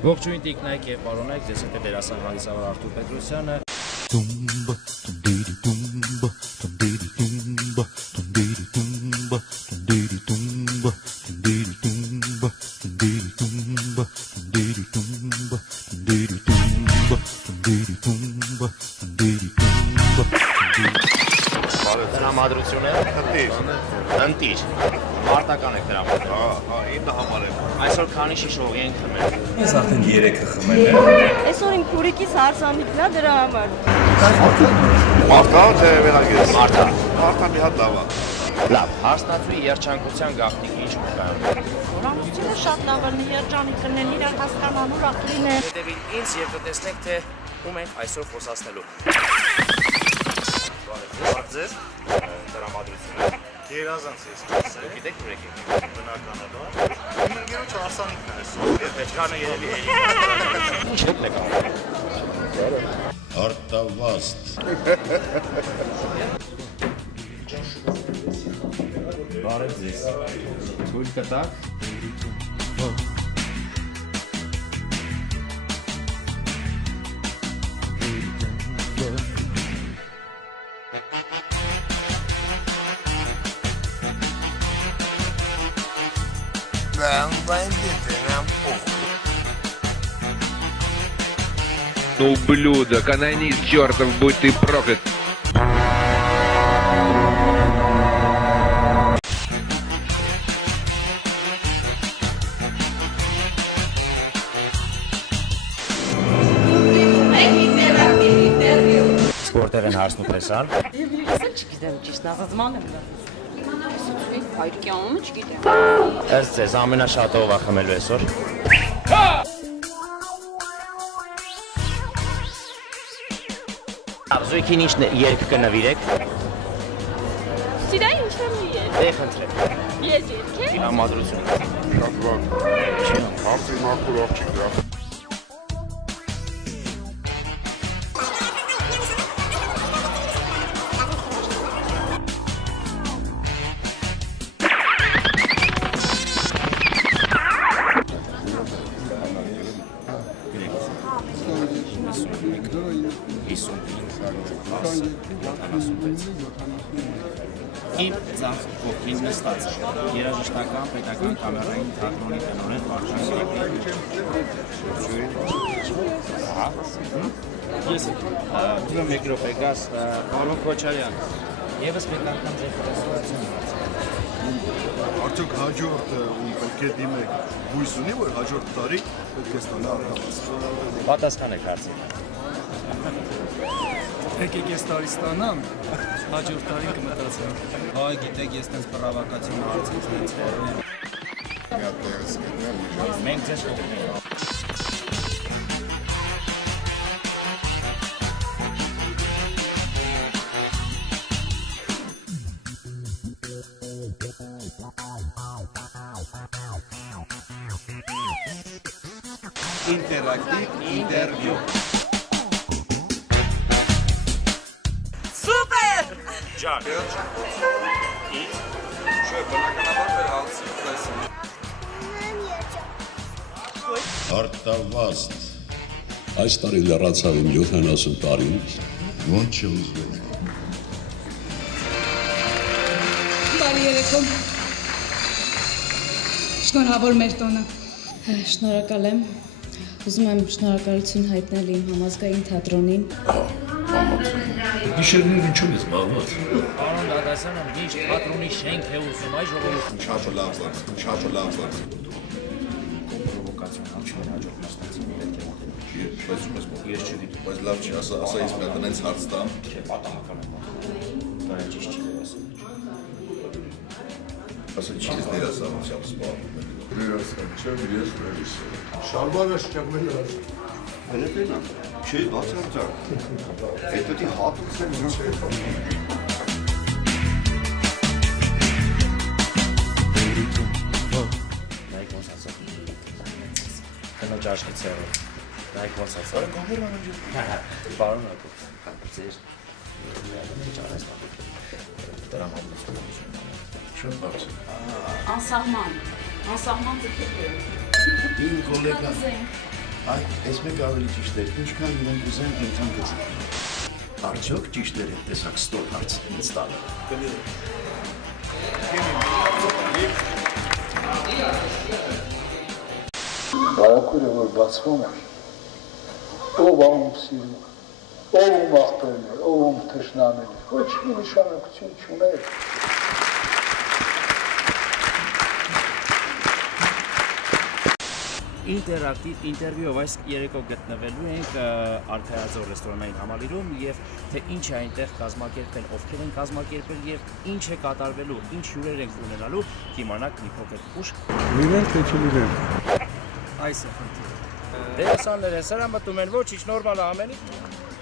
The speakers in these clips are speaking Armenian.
Ողջույն տիկնայք եւ պարոնայք, ես եմ դերասան հանդիսավոր Արթուր Պետրոսյանը։ Տրամադրությունը ընտիր մարտական եք տրամադրում։ Ինձ համար է։ Այսօր քանի շիշ օղի ենք խմել։ Ես արդեն 3-ը խմել եմ։ Այսօր իմ քուրիկիս հարսանիքն է դրա համար։ Մարտա թե վերագես։ Մարտա։ Մարտա մի հատ լավ է։ Լավ, հարսնացուի երջանկության գաղտնիքը ինչ մտնում։ Ուրախությունը շատ լավ է, երջանիկ կնեն, իրար հասկանան, ուրախ լինեն։ Հետևին ինձ եւ կտեսնեք թե ում ենք այսօր խոսացնելու։ Ձեզ տրամադրությունը։ Գերազանց ես ասել։ Գիտեք ուր եք։ Բնական է դա։ Իմ ընկերոջ հարսանիքն է այսօր։ Պետքանը երևի էլի։ Ինչ եք անում։ Արտավազդ։ Բարև ձեզ։ Թույլ կտակ։ Ублюдок, анонист чертов, будь ты проклят. Որտեղ են հարսն ու տեսան։ Եվ ես էլ չգիտեմ, ճիշտ ասածման եմ դա։ Հայրիկի անունը չգիտեմ։ Ըստ ձեզ ամենաշատը ով է խմելու այսօր։ Զույգին ինչ երգ կնվիրեք։ Սիրայի ինչ եմ երգ։ Դե խնդրեմ։ Ես երգ եմ։ Տրամադրություն։ Շատ լավ։ Հարցի մաքուր աղջիկ դա։ Իմ ձախ կողքին նստած երաժշտական պետական կամերային թատրոնի տնօրեն Վարդան Ես դուրս մեկ րոպե գաս Պարոն Քոչարյան եւս պետական ձեր տեսողությունը Արդյոք հաջորդ ու պետք է դիմեք հույս ունի, որ հաջորդ տարի պետք է ստանա արտավազդ։ պատասխանեք հարցին։ Եկեք ես տարի ստանամ, հաջորդ տարին կմտածեմ։ Հայ գիտեք, ես տենց պրավակացիոն հարցից տենց վերնեմ։ Մենք ձեզ կօգնենք։ Ինտերակտիվ ինտերվյու։ Ջան։ Ինչ։ Չէ, բնականաբար մեր հացի տեսին։ Արտավազդ։ Այս տարի լրացավ իմ 70 տարին։ Ոնց չուզվեք։ Բարի երեկո։ Շնորհավոր մեր տոնը։ Շնորհակալ եմ։ Ուզում եմ շնորհակալություն հայտնել իմ համազգային թատրոնին։ Գիշերներ ինչու ես զբաղված։ Պարոն Դադասյանը միշտ թատրոնի շենք է ուզում, այ ժողովուրդը։ Շատ լավ բաց, շատ լավ բաց։ Պրովոկացիոն աչքեր հաջող մասնակցին պետք է մոտենալ։ Բայց ես չգիտեմ, բայց լավ չի, ասա ես մի հատ այնց հարց տամ։ Չէ, պատահական է։ Դա ճիշտ չի ասում։ Ասա չի ես դերասանությամբ զբաղվում եմ։ Դերասան չեմ, ես ռեժիսոր։ Շալվարը շկեղմել է։ Հենետենա, չի, բացարձակ։ Այդ դի հատուկ եմ Նայեք ոնց ասա։ Քնոջ աչքից հեռու։ Նայեք ոնց ասա։ Պարոն Ակոբ, ձեր տրամադրությունը շատ բարձր։ Անսահման ձգել։ Իմ գոլեգան։ Այ, այս մեկ ավելի ճիշտ է, ինչքան իրենք ուզեն, այնքան գծեն։ Արդյոք ճիշտ էր այդ տեսակ ստոր հարց ինձ տալը։ Բարակուրը, որ բացվում է, ով ում սիրում, ով ում աղբերն է, ով ում թշնամին է, ոչ մի նշանակություն չուներ։ Ինտերակտիվ ինտերվյուով այս երեկո գտնվելու ենք Արքայազոր ռեստորանային համալիրում եւ թե ինչ է այնտեղ կազմակերպել, ովքեր են կազմակերպել եւ ինչ է կատարվելու, ինչ հյուրեր են ունենալու, կիմանաք մի փոքր ուշ։ Լինեն թե չլինեն։ Այս է խնդիրը։ Դերասաններ են սրա մտում են, ոչինչ նորմալ է ամենի։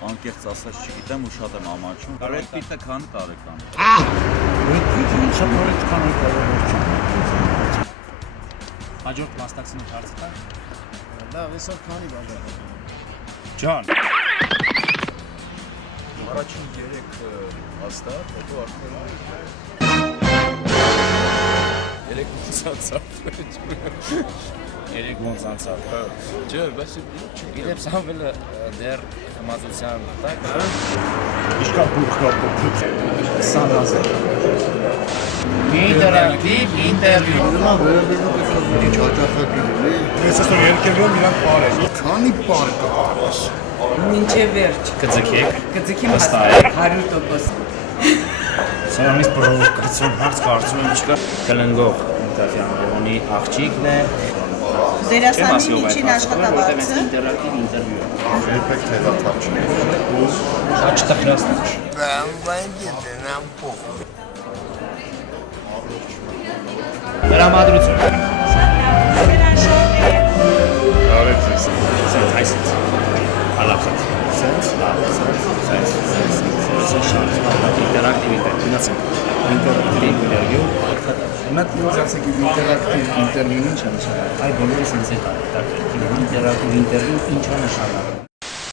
Անկեղծ ասած չգիտեմ ու շատ եմ ամաչում։ Brad Pitt-ը քանի տարեկան է։ Brad Pitt-ը ինչ նորից քանի տարեկան է։ Հաջորդ մասնակցին հարց տա։ Լավ, այսօր քանի բաժան։ Ջան։ Առաջին 3 հաստատ, հետո արդեն 3 անցավ։ 3 ոնց անցավ։ Չէ, բայց Գիտեմ Սամվելը դեռ մազության տակ է։ Իշքան բուխ կա փոքր։ Սանազը։ Ինտերակտիվ ինտերվյու։ Ուրեմն վերաբերում է քանի հաճախակի լինի։ Ես այսօր երկրում եմ իրանք բարեր։ Քանի բար կա բարես։ Մինչև վերջ։ Կձգեք։ Կձգեմ 100%։ Սրանից պրովոկացիոն հարց կարծում եմ չկա։ Կլնգող Տատյանա Լեոնի աղջիկն է։ Դերասանի միջին աշխատավարձը։ Ինտերակտիվ ինտերվյու է։ Երբեք թեթափ չունի։ Շատ չտխրացնի։ Դրամատրություն։ Արեցես։ Սենց, այսպես։ Հալապսած։ Սենց, լավ, սենց։ Ինտերակտիվ ինտերվյու։ Ինտերակտիվ ինտերվյու։ Հիմա ինձ ասեք ինտերակտիվ ինտերվյուն ինչ է նշանակում։ Այ բոլորը սենց է տա։ Ինտերակտիվ ինտերվյու ինչ է նշանակում։